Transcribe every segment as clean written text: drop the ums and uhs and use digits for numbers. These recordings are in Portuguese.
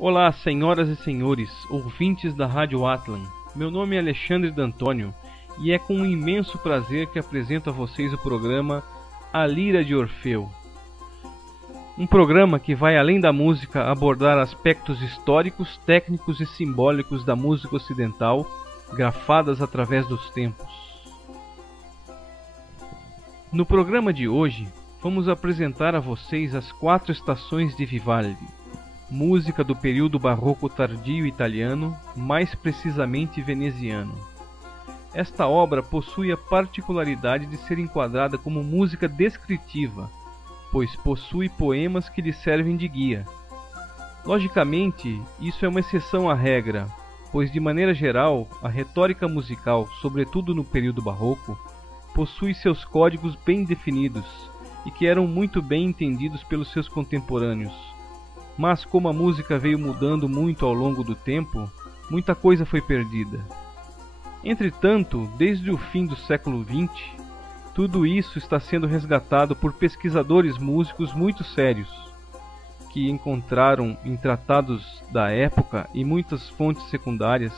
Olá, senhoras e senhores, ouvintes da Rádio Atlan. Meu nome é Alexandre D'Antônio e é com um imenso prazer que apresento a vocês o programa A Lira de Orfeu. Um programa que vai além da música abordar aspectos históricos, técnicos e simbólicos da música ocidental, grafadas através dos tempos. No programa de hoje, vamos apresentar a vocês as 4 estações de Vivaldi, música do período barroco tardio italiano, mais precisamente veneziano. Esta obra possui a particularidade de ser enquadrada como música descritiva, pois possui poemas que lhe servem de guia. Logicamente, isso é uma exceção à regra, pois de maneira geral, a retórica musical, sobretudo no período barroco, possui seus códigos bem definidos e que eram muito bem entendidos pelos seus contemporâneos. Mas como a música veio mudando muito ao longo do tempo, muita coisa foi perdida. Entretanto, desde o fim do século XX, tudo isso está sendo resgatado por pesquisadores músicos muito sérios, que encontraram em tratados da época e muitas fontes secundárias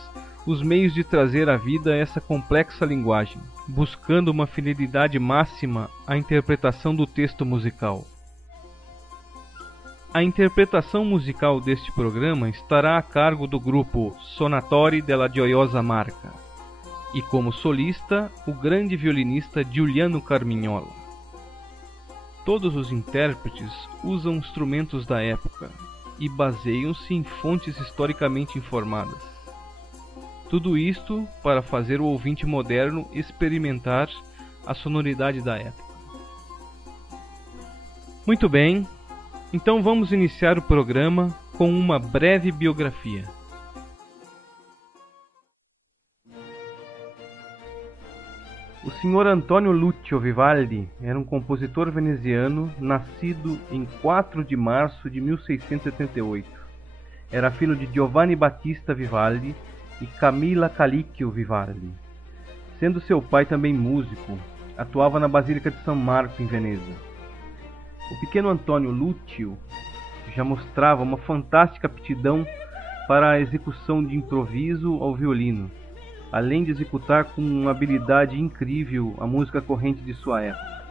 os meios de trazer à vida essa complexa linguagem, buscando uma fidelidade máxima à interpretação do texto musical. A interpretação musical deste programa estará a cargo do grupo Sonatori della Gioiosa Marca e como solista o grande violinista Giuliano Carmignola. Todos os intérpretes usam instrumentos da época e baseiam-se em fontes historicamente informadas. Tudo isto para fazer o ouvinte moderno experimentar a sonoridade da época. Muito bem. Então vamos iniciar o programa com uma breve biografia. O Sr. Antonio Lucio Vivaldi era um compositor veneziano nascido em 4 de março de 1678. Era filho de Giovanni Battista Vivaldi e Camilla Calicchio Vivaldi. Sendo seu pai também músico, atuava na Basílica de São Marco em Veneza. O pequeno Antonio Lucio já mostrava uma fantástica aptidão para a execução de improviso ao violino, além de executar com uma habilidade incrível a música corrente de sua época.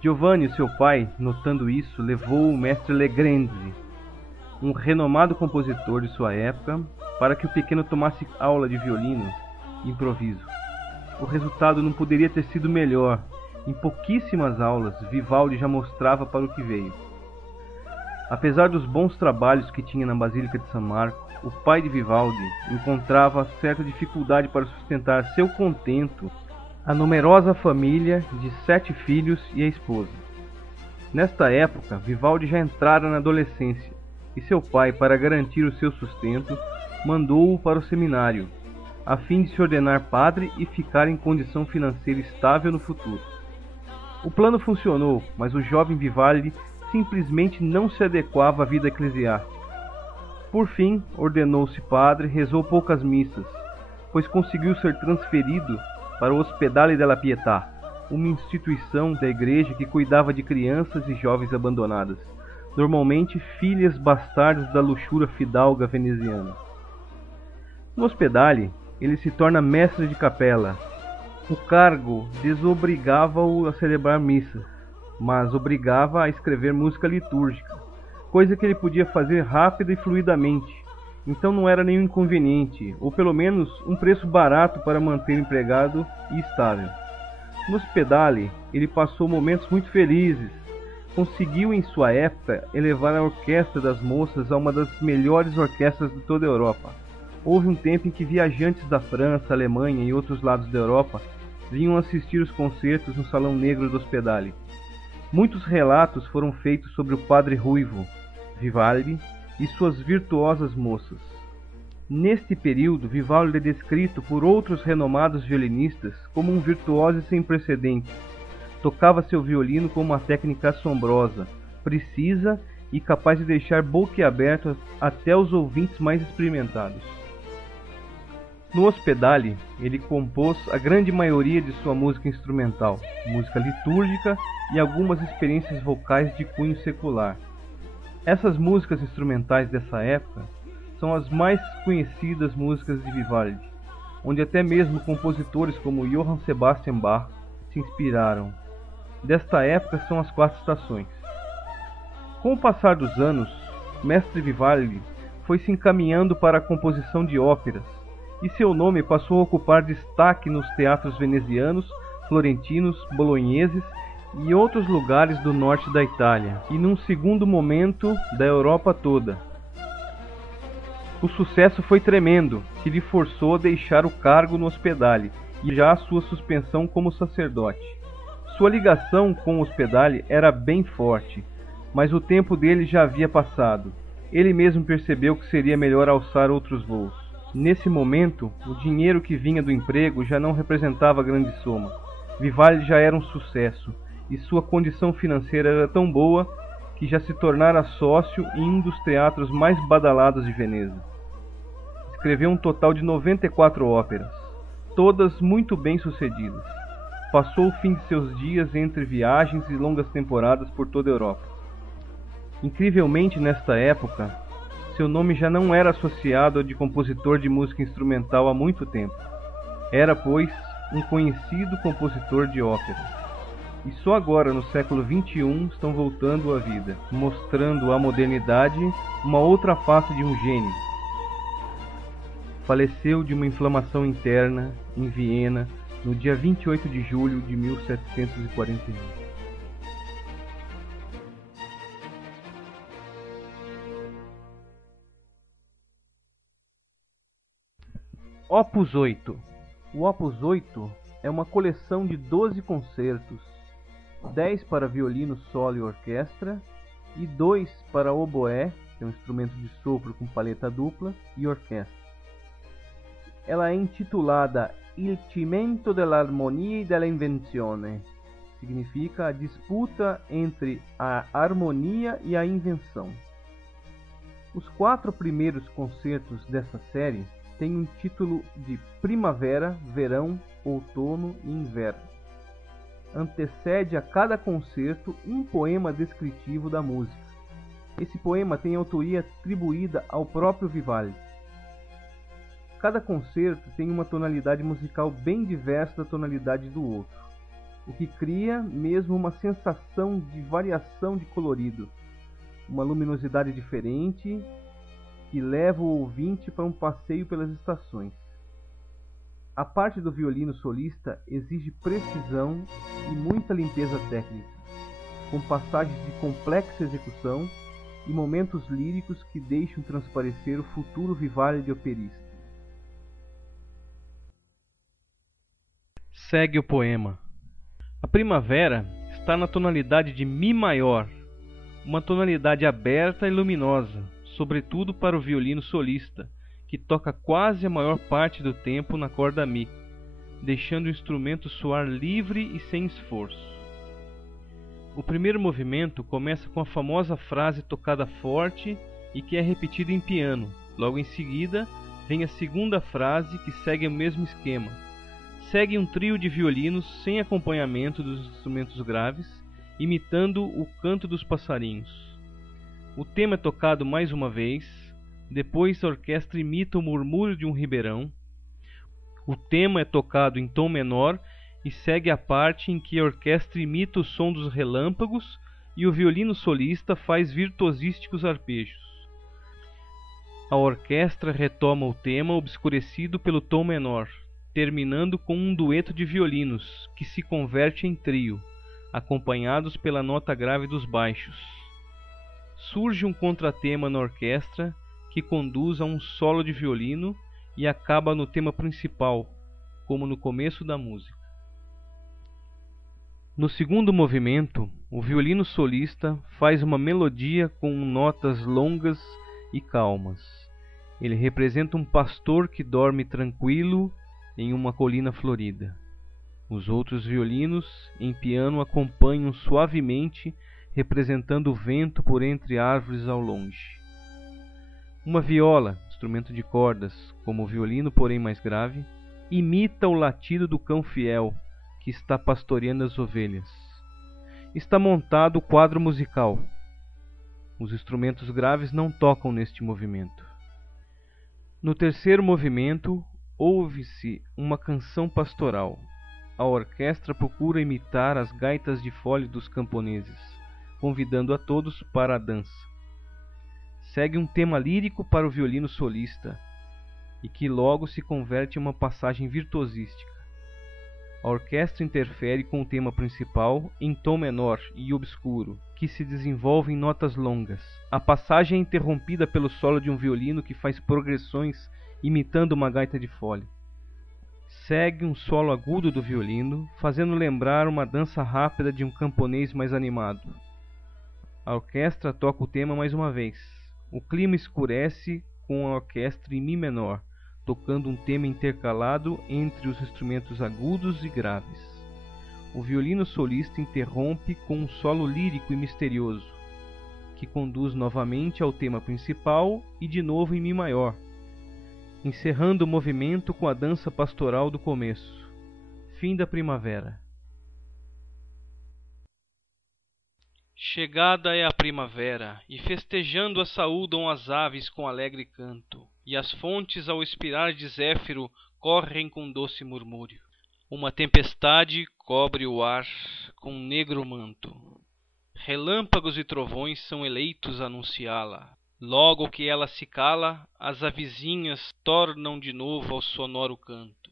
Giovanni, seu pai, notando isso, levou o mestre Legrenzi, um renomado compositor de sua época, para que o pequeno tomasse aula de violino e improviso. O resultado não poderia ter sido melhor. Em pouquíssimas aulas, Vivaldi já mostrava para o que veio. Apesar dos bons trabalhos que tinha na Basílica de São Marco, o pai de Vivaldi encontrava certa dificuldade para sustentar seu contento a numerosa família de 7 filhos e a esposa. Nesta época, Vivaldi já entrara na adolescência e seu pai, para garantir o seu sustento, mandou-o para o seminário, a fim de se ordenar padre e ficar em condição financeira estável no futuro. O plano funcionou, mas o jovem Vivaldi simplesmente não se adequava à vida eclesiástica. Por fim, ordenou-se padre e rezou poucas missas, pois conseguiu ser transferido para o Ospedale della Pietà, uma instituição da igreja que cuidava de crianças e jovens abandonadas, normalmente filhas bastardas da luxúria fidalga veneziana. No Ospedale, ele se torna mestre de capela. O cargo desobrigava-o a celebrar missas, mas obrigava a escrever música litúrgica, coisa que ele podia fazer rápida e fluidamente, então não era nenhum inconveniente, ou pelo menos um preço barato para manter o empregado e estável. No Ospedale, ele passou momentos muito felizes. Conseguiu em sua época elevar a orquestra das moças a uma das melhores orquestras de toda a Europa. Houve um tempo em que viajantes da França, Alemanha e outros lados da Europa vinham assistir os concertos no Salão Negro do Ospedale. Muitos relatos foram feitos sobre o padre ruivo, Vivaldi, e suas virtuosas moças. Neste período, Vivaldi é descrito por outros renomados violinistas como um virtuoso sem precedentes. Tocava seu violino com uma técnica assombrosa, precisa e capaz de deixar boquiaberto até os ouvintes mais experimentados. No Ospedale, ele compôs a grande maioria de sua música instrumental, música litúrgica e algumas experiências vocais de cunho secular. Essas músicas instrumentais dessa época são as mais conhecidas músicas de Vivaldi, onde até mesmo compositores como Johann Sebastian Bach se inspiraram. Desta época são as 4 estações. Com o passar dos anos, Mestre Vivaldi foi se encaminhando para a composição de óperas, e seu nome passou a ocupar destaque nos teatros venezianos, florentinos, bolonheses e outros lugares do norte da Itália, e num segundo momento da Europa toda. O sucesso foi tremendo, que lhe forçou a deixar o cargo no Ospedale e já a sua suspensão como sacerdote. Sua ligação com o Ospedale era bem forte, mas o tempo dele já havia passado. Ele mesmo percebeu que seria melhor alçar outros voos. Nesse momento, o dinheiro que vinha do emprego já não representava grande soma. Vivaldi já era um sucesso, e sua condição financeira era tão boa que já se tornara sócio em um dos teatros mais badalados de Veneza. Escreveu um total de 94 óperas, todas muito bem sucedidas. Passou o fim de seus dias entre viagens e longas temporadas por toda a Europa. Incrivelmente, nesta época, seu nome já não era associado ao de compositor de música instrumental há muito tempo. Era, pois, um conhecido compositor de ópera. E só agora, no século XXI, estão voltando à vida, mostrando à modernidade uma outra face de um gênio. Faleceu de uma inflamação interna em Viena no dia 28 de julho de 1741. Opus 8. O Opus 8 é uma coleção de 12 concertos, 10 para violino solo e orquestra, e 2 para oboé, que é um instrumento de sopro com palheta dupla, e orquestra. Ela é intitulada Il cimento dell'armonia e della invenzione, significa a disputa entre a harmonia e a invenção. Os 4 primeiros concertos dessa série têm um título de Primavera, Verão, Outono e Inverno. Antecede a cada concerto um poema descritivo da música. Esse poema tem autoria atribuída ao próprio Vivaldi. Cada concerto tem uma tonalidade musical bem diversa da tonalidade do outro, o que cria mesmo uma sensação de variação de colorido, uma luminosidade diferente que leva o ouvinte para um passeio pelas estações. A parte do violino solista exige precisão e muita limpeza técnica, com passagens de complexa execução e momentos líricos que deixam transparecer o futuro Vivaldi operista. Segue o poema. A primavera está na tonalidade de Mi maior, uma tonalidade aberta e luminosa, sobretudo para o violino solista, que toca quase a maior parte do tempo na corda Mi, deixando o instrumento soar livre e sem esforço. O primeiro movimento começa com a famosa frase tocada forte e que é repetida em piano. Logo em seguida, vem a segunda frase que segue o mesmo esquema. Segue um trio de violinos sem acompanhamento dos instrumentos graves, imitando o canto dos passarinhos. O tema é tocado mais uma vez, depois a orquestra imita o murmúrio de um ribeirão. O tema é tocado em tom menor e segue a parte em que a orquestra imita o som dos relâmpagos e o violino solista faz virtuosísticos arpejos. A orquestra retoma o tema obscurecido pelo tom menor, terminando com um dueto de violinos, que se converte em trio, acompanhados pela nota grave dos baixos. Surge um contratema na orquestra, que conduz a um solo de violino e acaba no tema principal, como no começo da música. No segundo movimento, o violino solista faz uma melodia com notas longas e calmas. Ele representa um pastor que dorme tranquilo em uma colina florida. Os outros violinos em piano acompanham suavemente, representando o vento por entre árvores ao longe. Uma viola, instrumento de cordas, como o violino, porém mais grave, imita o latido do cão fiel, que está pastoreando as ovelhas. Está montado o quadro musical. Os instrumentos graves não tocam neste movimento. No terceiro movimento, ouve-se uma canção pastoral. A orquestra procura imitar as gaitas de fole dos camponeses, convidando a todos para a dança. Segue um tema lírico para o violino solista, e que logo se converte em uma passagem virtuosística. A orquestra interfere com o tema principal em tom menor e obscuro, que se desenvolve em notas longas. A passagem é interrompida pelo solo de um violino que faz progressões imitando uma gaita de fole. Segue um solo agudo do violino, fazendo lembrar uma dança rápida de um camponês mais animado. A orquestra toca o tema mais uma vez. O clima escurece com a orquestra em mi menor, tocando um tema intercalado entre os instrumentos agudos e graves. O violino solista interrompe com um solo lírico e misterioso, que conduz novamente ao tema principal e de novo em mi maior, encerrando o movimento com a dança pastoral do começo. Fim da primavera. Chegada é a primavera, e festejando a saúdam as aves com alegre canto, e as fontes ao expirar de Zéfiro correm com doce murmúrio. Uma tempestade cobre o ar com um negro manto. Relâmpagos e trovões são eleitos a anunciá-la. Logo que ela se cala, as avezinhas tornam de novo ao sonoro canto.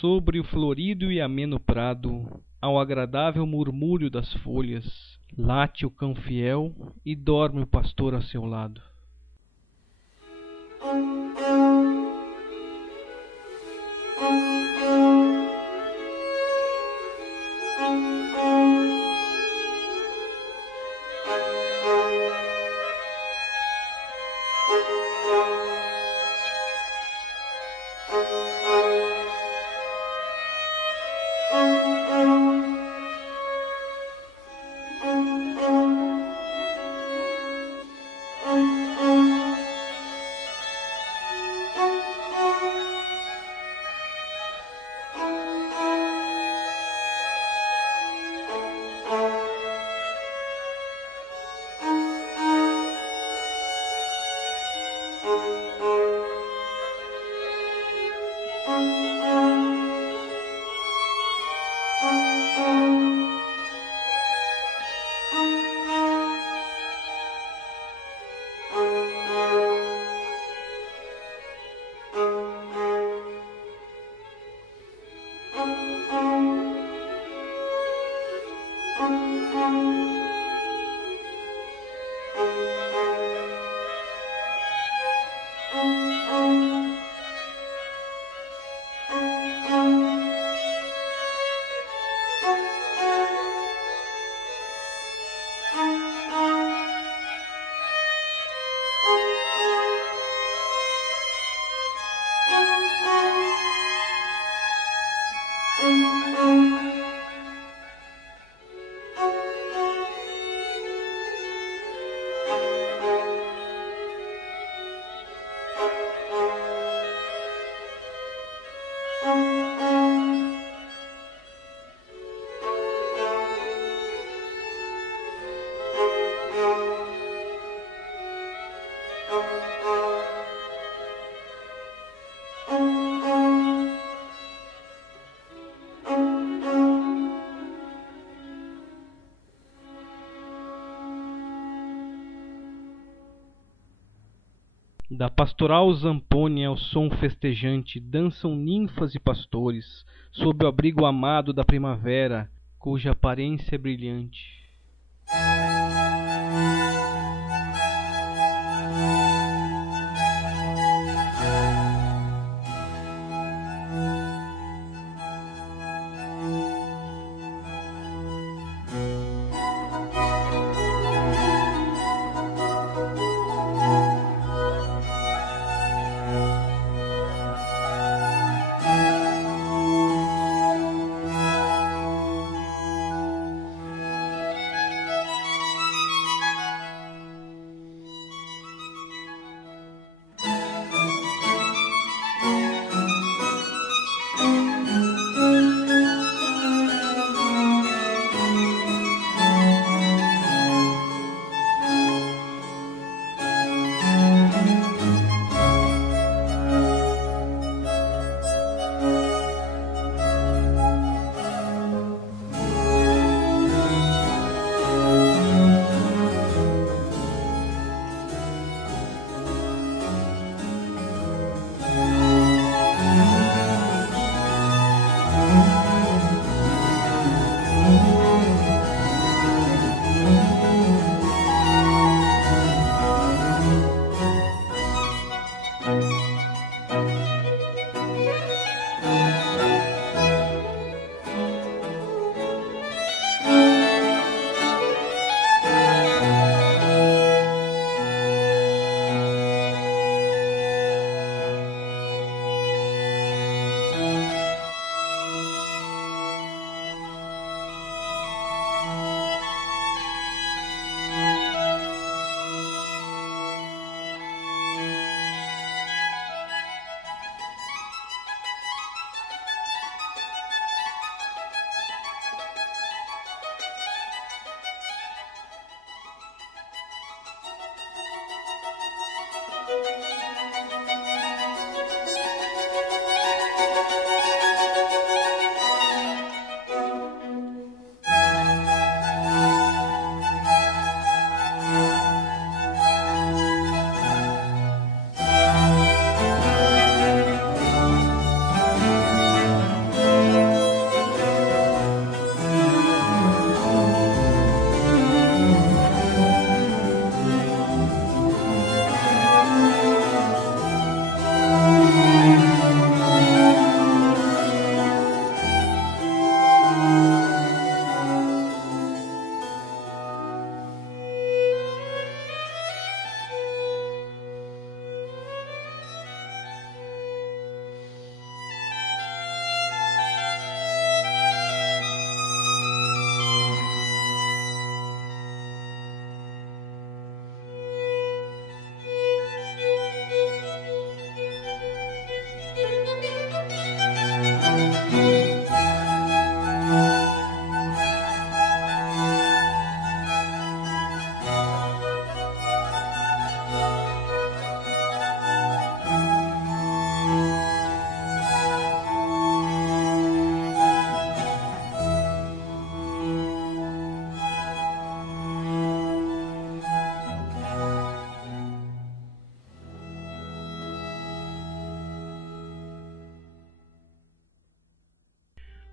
Sobre o florido e ameno prado, ao agradável murmúrio das folhas, late o cão fiel e dorme o pastor a seu lado. Da pastoral Zampone ao som festejante dançam ninfas e pastores, sob o abrigo amado da primavera, cuja aparência é brilhante.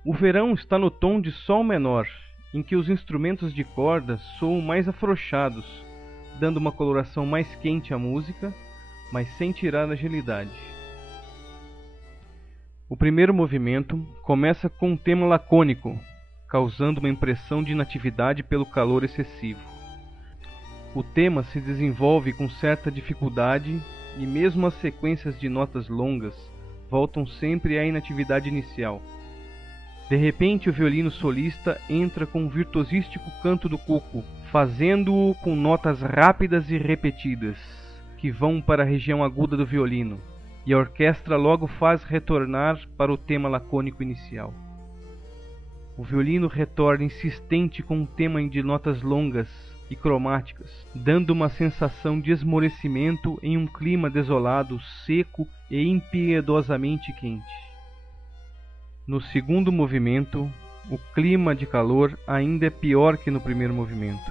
O verão está no tom de sol menor, em que os instrumentos de corda soam mais afrouxados, dando uma coloração mais quente à música, mas sem tirar a agilidade. O primeiro movimento começa com um tema lacônico, causando uma impressão de inatividade pelo calor excessivo. O tema se desenvolve com certa dificuldade e mesmo as sequências de notas longas voltam sempre à inatividade inicial. De repente, o violino solista entra com um virtuosístico canto do cuco, fazendo-o com notas rápidas e repetidas, que vão para a região aguda do violino, e a orquestra logo faz retornar para o tema lacônico inicial. O violino retorna insistente com um tema de notas longas e cromáticas, dando uma sensação de esmorecimento em um clima desolado, seco e impiedosamente quente. No segundo movimento, o clima de calor ainda é pior que no primeiro movimento.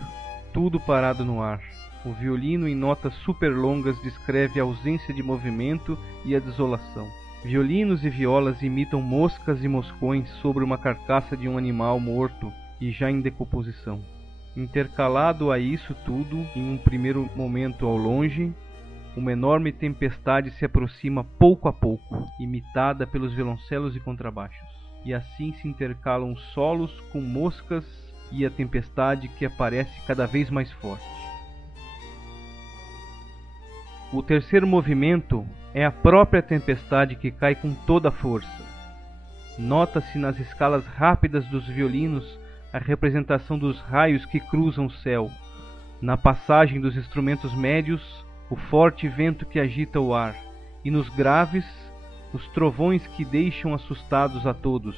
Tudo parado no ar. O violino em notas super longas descreve a ausência de movimento e a desolação. Violinos e violas imitam moscas e moscões sobre uma carcaça de um animal morto e já em decomposição. Intercalado a isso tudo, em um primeiro momento ao longe, uma enorme tempestade se aproxima pouco a pouco, imitada pelos violoncelos e contrabaixos. E assim se intercalam os solos com moscas e a tempestade que aparece cada vez mais forte. O terceiro movimento é a própria tempestade que cai com toda a força. Nota-se nas escalas rápidas dos violinos a representação dos raios que cruzam o céu, na passagem dos instrumentos médios, o forte vento que agita o ar, e nos graves, os trovões que deixam assustados a todos.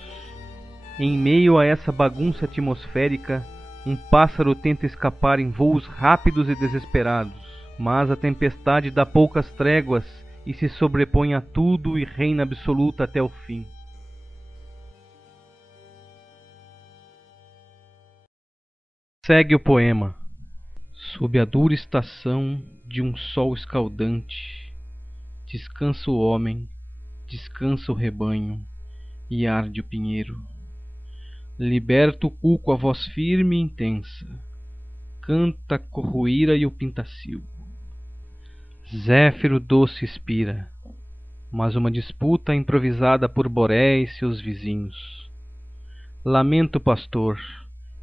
Em meio a essa bagunça atmosférica, um pássaro tenta escapar em voos rápidos e desesperados, mas a tempestade dá poucas tréguas e se sobrepõe a tudo e reina absoluta até o fim. Segue o poema. Sob a dura estação de um sol escaldante, descansa o homem, descansa o rebanho, e arde o pinheiro. Liberta o cuco a voz firme e intensa, canta a corruíra e o pintacil. Zéfiro doce expira, mas uma disputa improvisada por Boré e seus vizinhos. Lamenta o pastor,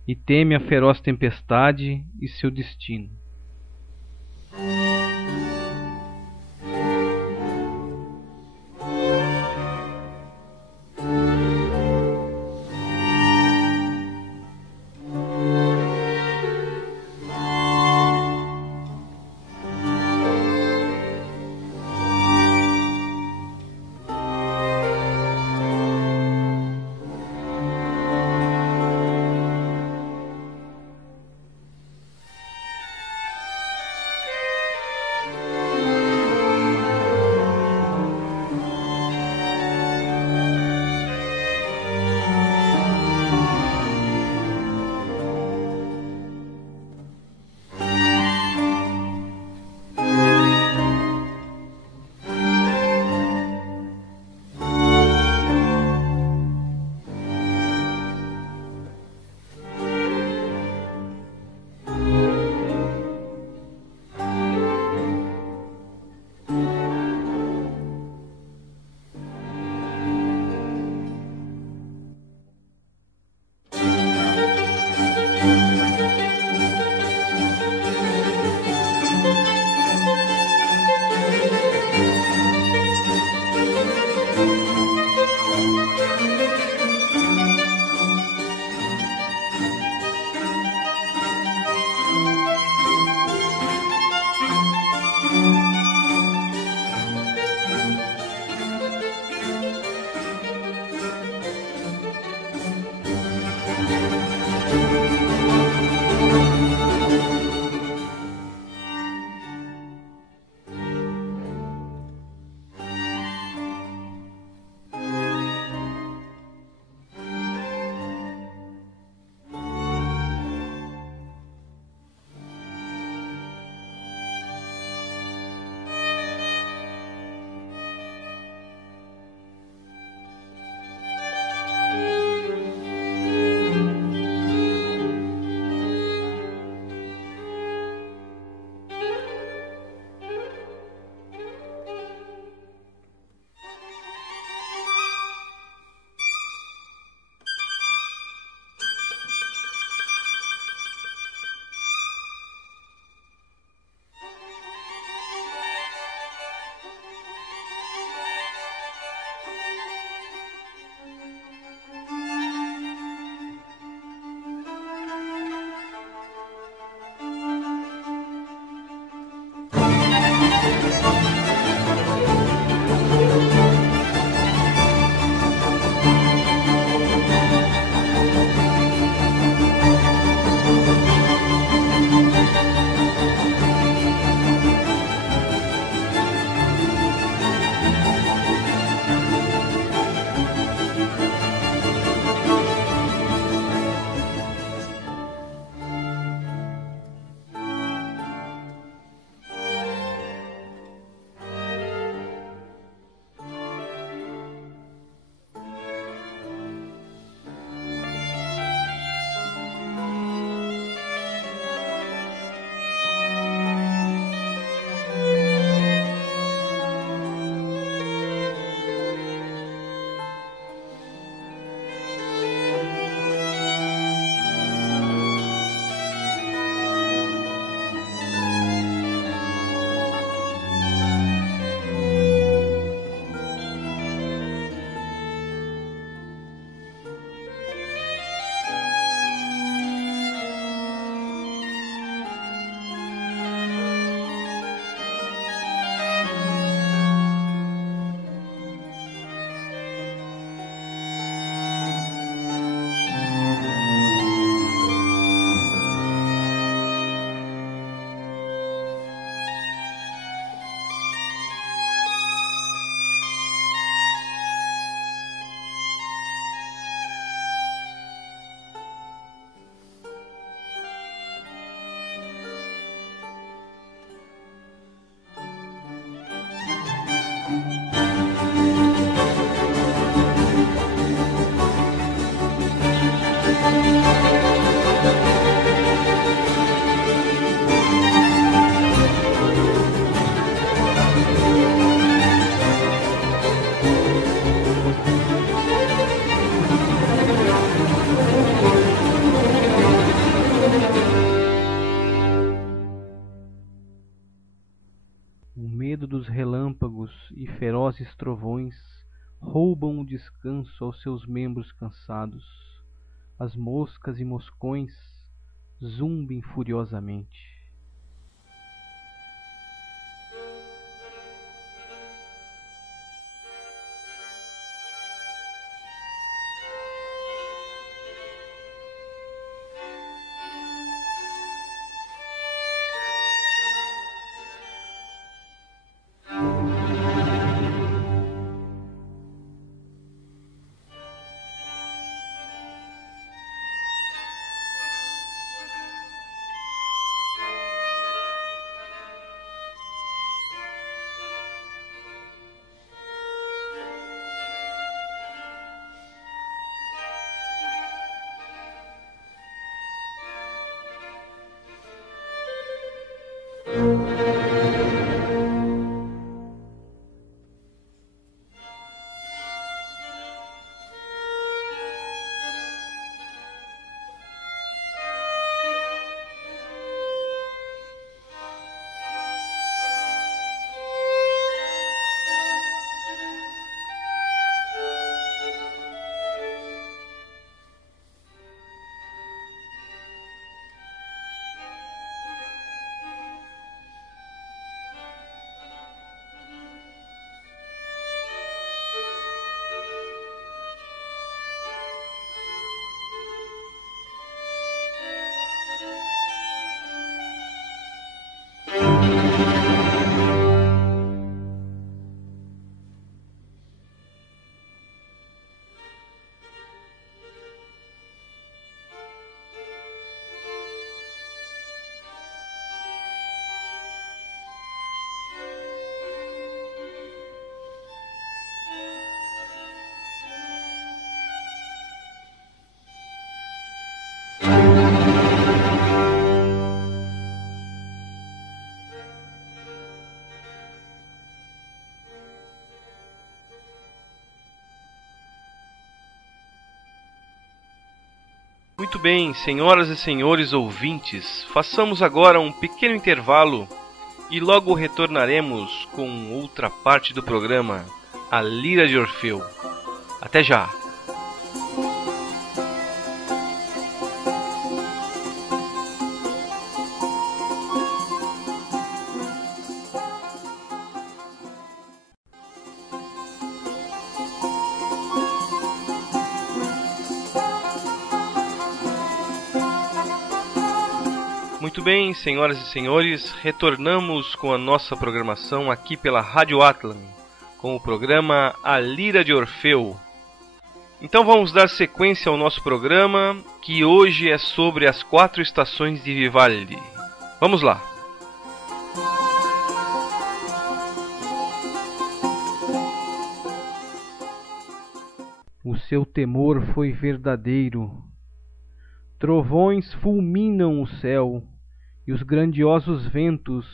e teme a feroz tempestade e seu destino. velozes trovões roubam o descanso aos seus membros cansados. As moscas e moscões zumbem furiosamente. Muito bem, senhoras e senhores ouvintes, façamos agora um pequeno intervalo e logo retornaremos com outra parte do programa, A Lira de Orfeu. Até já! Muito bem, senhoras e senhores, retornamos com a nossa programação aqui pela Rádio Atlan, com o programa A Lira de Orfeu. Então vamos dar sequência ao nosso programa, que hoje é sobre as 4 estações de Vivaldi. Vamos lá! O seu temor foi verdadeiro. Trovões fulminam o céu, e os grandiosos ventos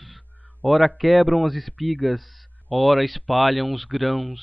ora quebram as espigas, ora espalham os grãos.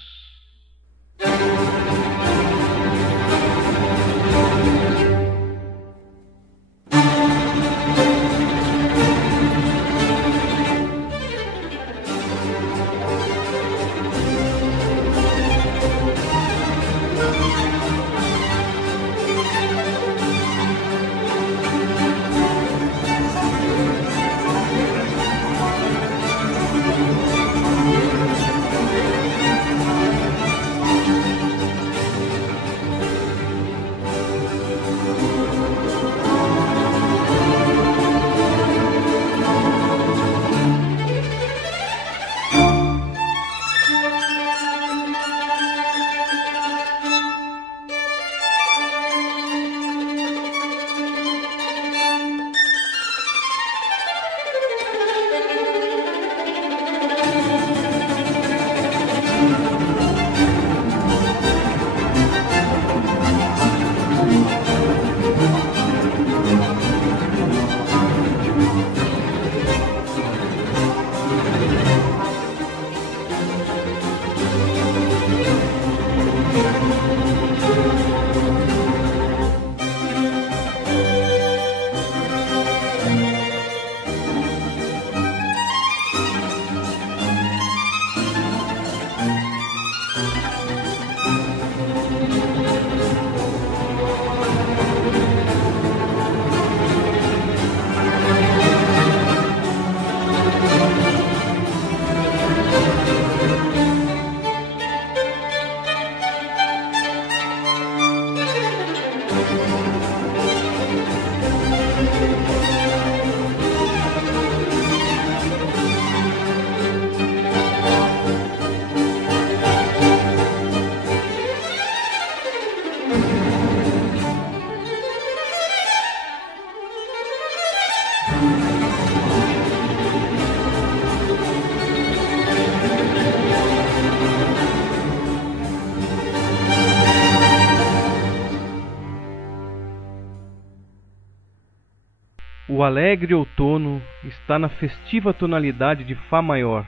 O alegre outono está na festiva tonalidade de Fá maior,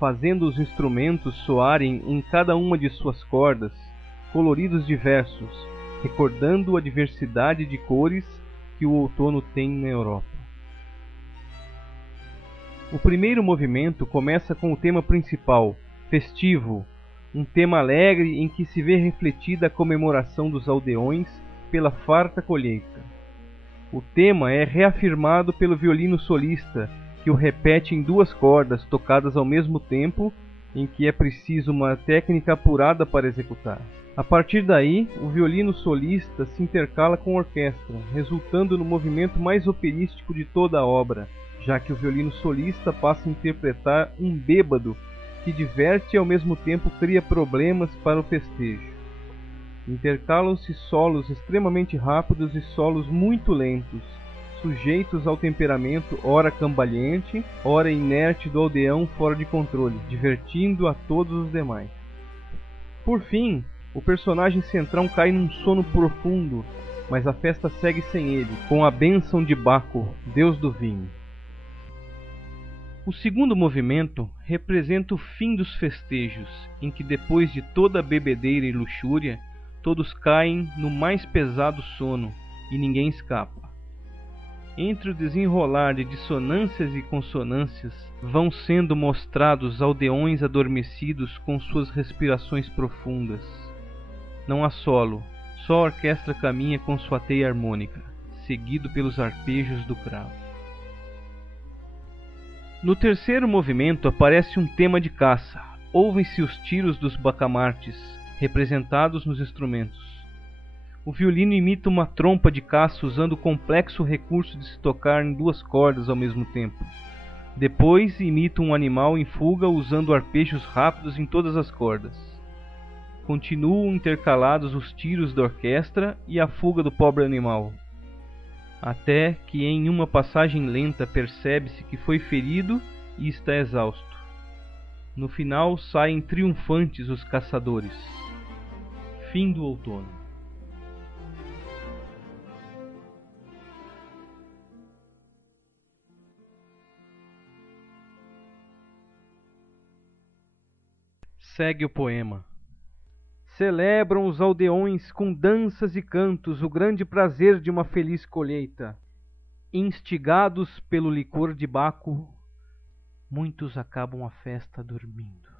fazendo os instrumentos soarem em cada uma de suas cordas coloridos diversos, recordando a diversidade de cores que o outono tem na Europa. O primeiro movimento começa com o tema principal, festivo, um tema alegre em que se vê refletida a comemoração dos aldeões pela farta colheita. O tema é reafirmado pelo violino solista, que o repete em duas cordas tocadas ao mesmo tempo, em que é preciso uma técnica apurada para executar. A partir daí, o violino solista se intercala com a orquestra, resultando no movimento mais operístico de toda a obra, já que o violino solista passa a interpretar um bêbado que diverte e ao mesmo tempo cria problemas para o festejo. Intercalam-se solos extremamente rápidos e solos muito lentos, sujeitos ao temperamento ora cambaleante, ora inerte do aldeão fora de controle, divertindo a todos os demais. Por fim, o personagem central cai num sono profundo, mas a festa segue sem ele, com a bênção de Baco, deus do vinho. O segundo movimento representa o fim dos festejos, em que depois de toda a bebedeira e luxúria, todos caem no mais pesado sono e ninguém escapa. Entre o desenrolar de dissonâncias e consonâncias, vão sendo mostrados aldeões adormecidos com suas respirações profundas. Não há solo, só a orquestra caminha com sua teia harmônica, seguido pelos arpejos do cravo. No terceiro movimento aparece um tema de caça. Ouvem-se os tiros dos bacamartes, representados nos instrumentos. O violino imita uma trompa de caça usando o complexo recurso de se tocar em duas cordas ao mesmo tempo. Depois imita um animal em fuga usando arpejos rápidos em todas as cordas. Continuam intercalados os tiros da orquestra e a fuga do pobre animal, até que em uma passagem lenta percebe-se que foi ferido e está exausto. No final saem triunfantes os caçadores. Fim do outono. Segue o poema. Celebram os aldeões com danças e cantos o grande prazer de uma feliz colheita. Instigados pelo licor de Baco, muitos acabam a festa dormindo.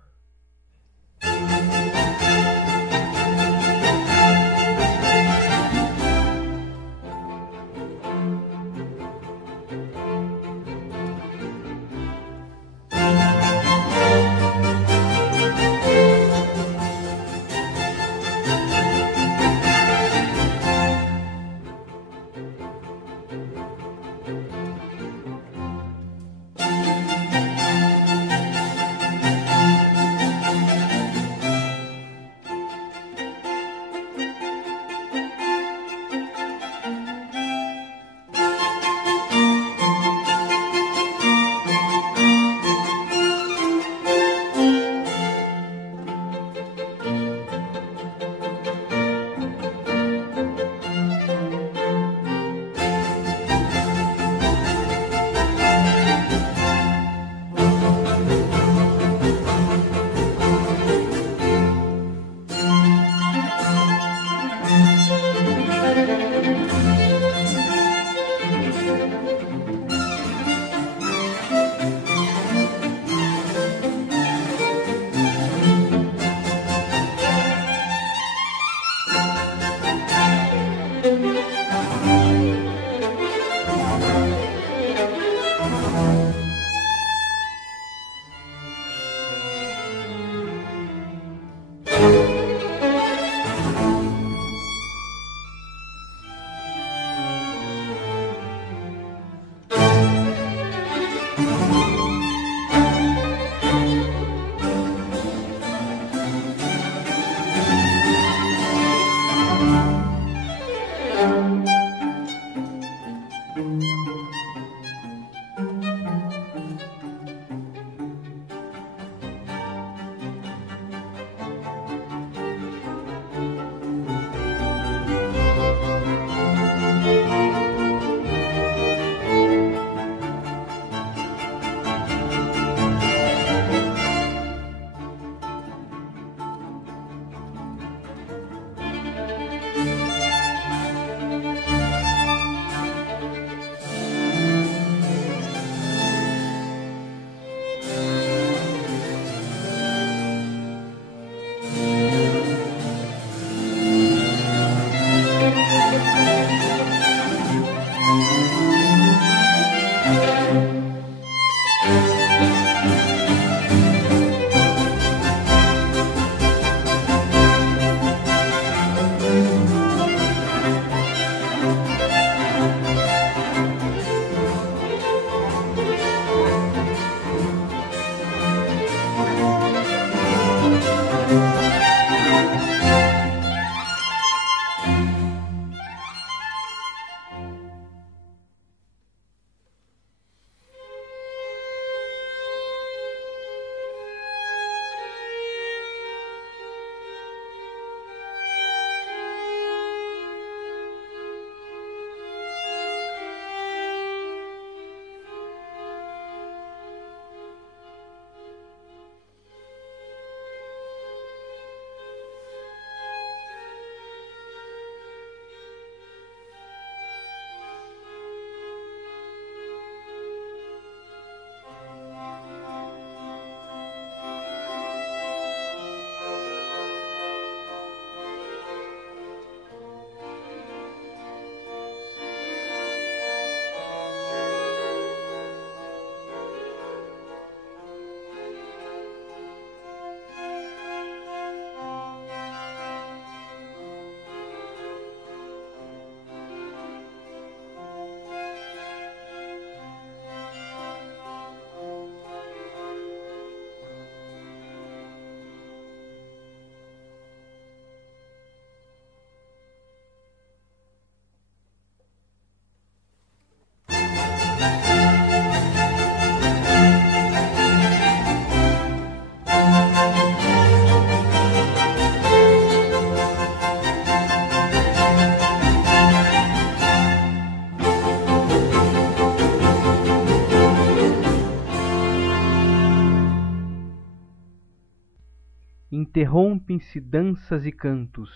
interrompem-se danças e cantos.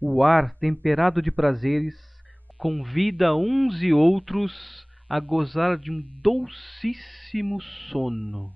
O ar, temperado de prazeres, convida uns e outros a gozar de um docíssimo sono.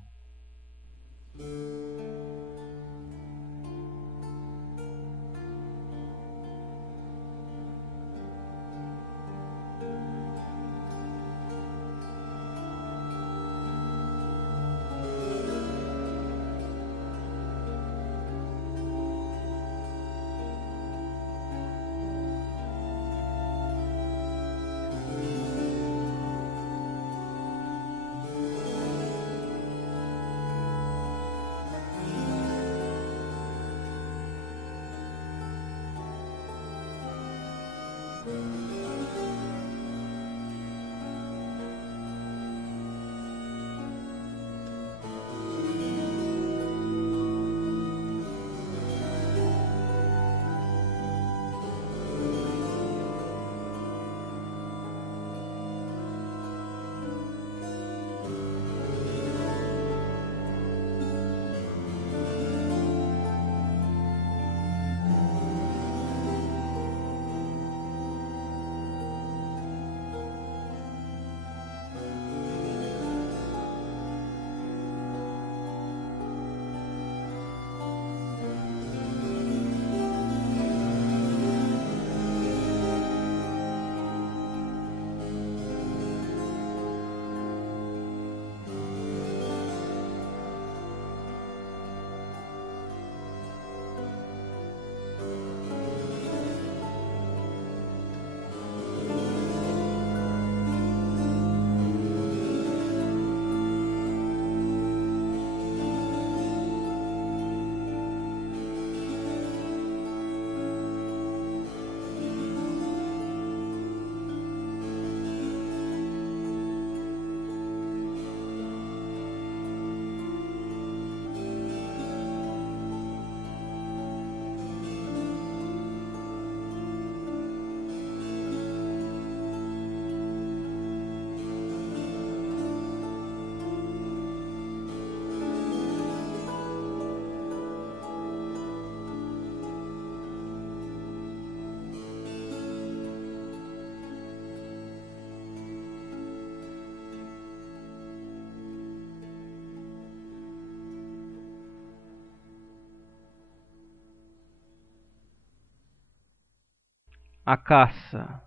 A caça.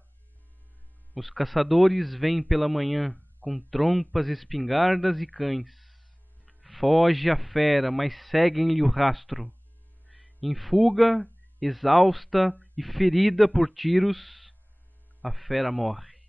Os caçadores vêm pela manhã, com trompas, espingardas e cães. Foge a fera, mas seguem-lhe o rastro. Em fuga, exausta e ferida por tiros, a fera morre.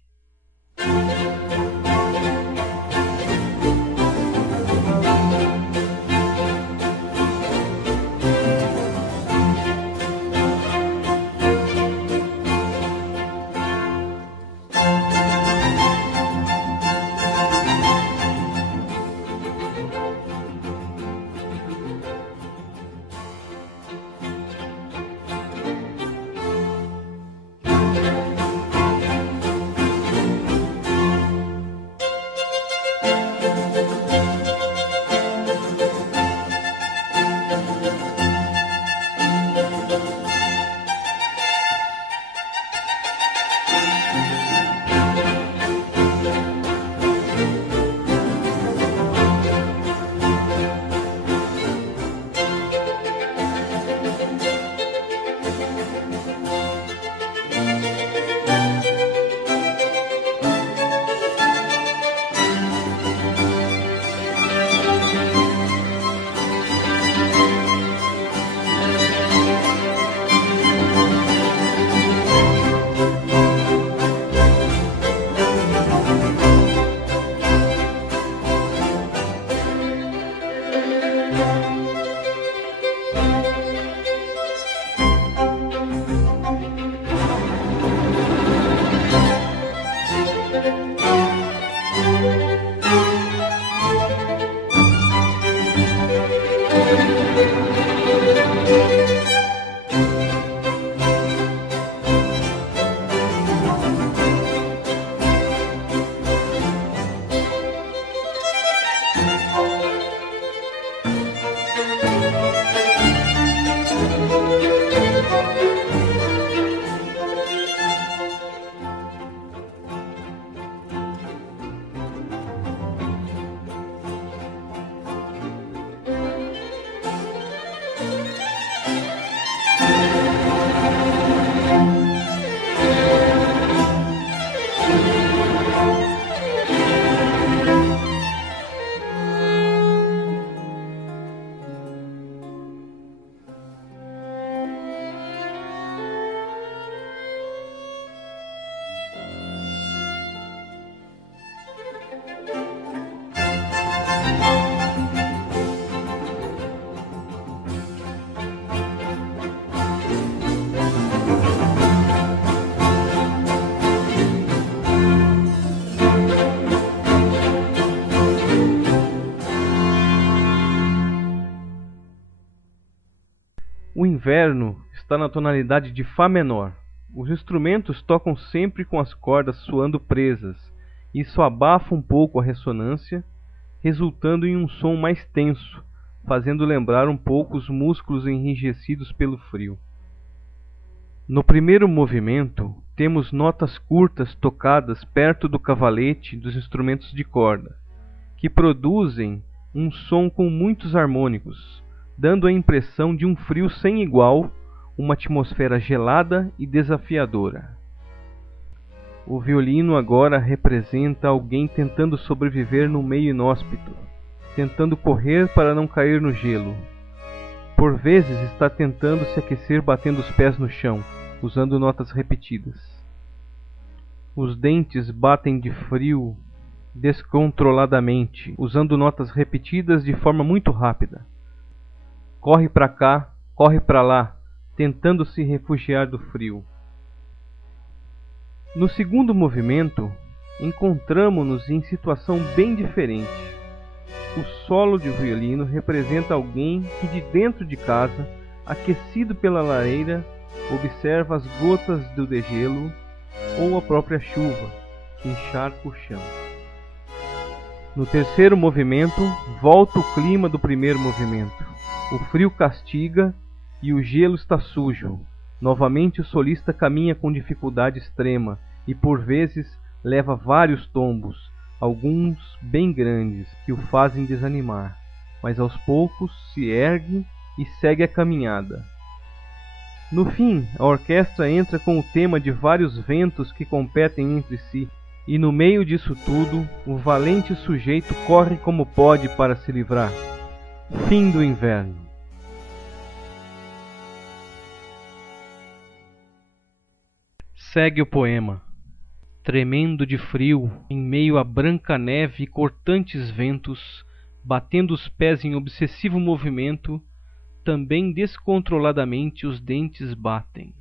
inverno está na tonalidade de Fá menor. Os instrumentos tocam sempre com as cordas soando presas. Isso abafa um pouco a ressonância, resultando em um som mais tenso, fazendo lembrar um pouco os músculos enrijecidos pelo frio. No primeiro movimento, temos notas curtas tocadas perto do cavalete dos instrumentos de corda, que produzem um som com muitos harmônicos, dando a impressão de um frio sem igual, uma atmosfera gelada e desafiadora. O violino agora representa alguém tentando sobreviver num meio inóspito, tentando correr para não cair no gelo. Por vezes está tentando se aquecer batendo os pés no chão, usando notas repetidas. Os dentes batem de frio descontroladamente, usando notas repetidas de forma muito rápida. Corre para cá, corre para lá, tentando se refugiar do frio. No segundo movimento, encontramo-nos em situação bem diferente. O solo de violino representa alguém que de dentro de casa, aquecido pela lareira, observa as gotas do degelo ou a própria chuva que encharca o chão. No terceiro movimento, volta o clima do primeiro movimento. O frio castiga e o gelo está sujo. Novamente o solista caminha com dificuldade extrema e por vezes leva vários tombos, alguns bem grandes, que o fazem desanimar, mas aos poucos se ergue e segue a caminhada. No fim, a orquestra entra com o tema de vários ventos que competem entre si, e no meio disso tudo, o valente sujeito corre como pode para se livrar. Fim do inverno. Segue o poema. Tremendo de frio, em meio à branca neve e cortantes ventos, batendo os pés em obsessivo movimento, também descontroladamente os dentes batem.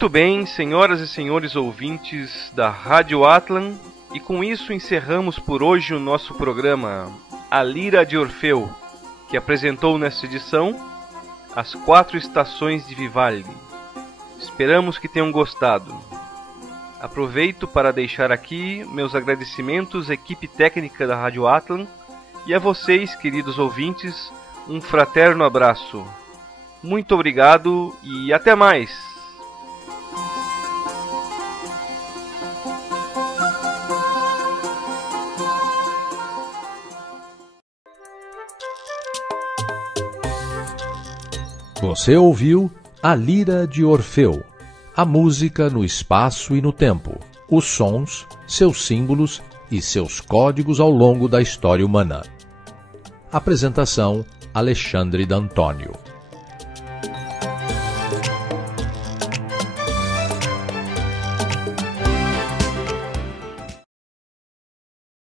Muito bem, senhoras e senhores ouvintes da Rádio Atlan, e com isso encerramos por hoje o nosso programa A Lira de Orfeu, que apresentou nesta edição as 4 estações de Vivaldi. Esperamos que tenham gostado. Aproveito para deixar aqui meus agradecimentos à equipe técnica da Rádio Atlan e a vocês, queridos ouvintes, um fraterno abraço. Muito obrigado e até mais! Você ouviu A Lira de Orfeu, a música no espaço e no tempo, os sons, seus símbolos e seus códigos ao longo da história humana. Apresentação: Alexandre D'Antônio.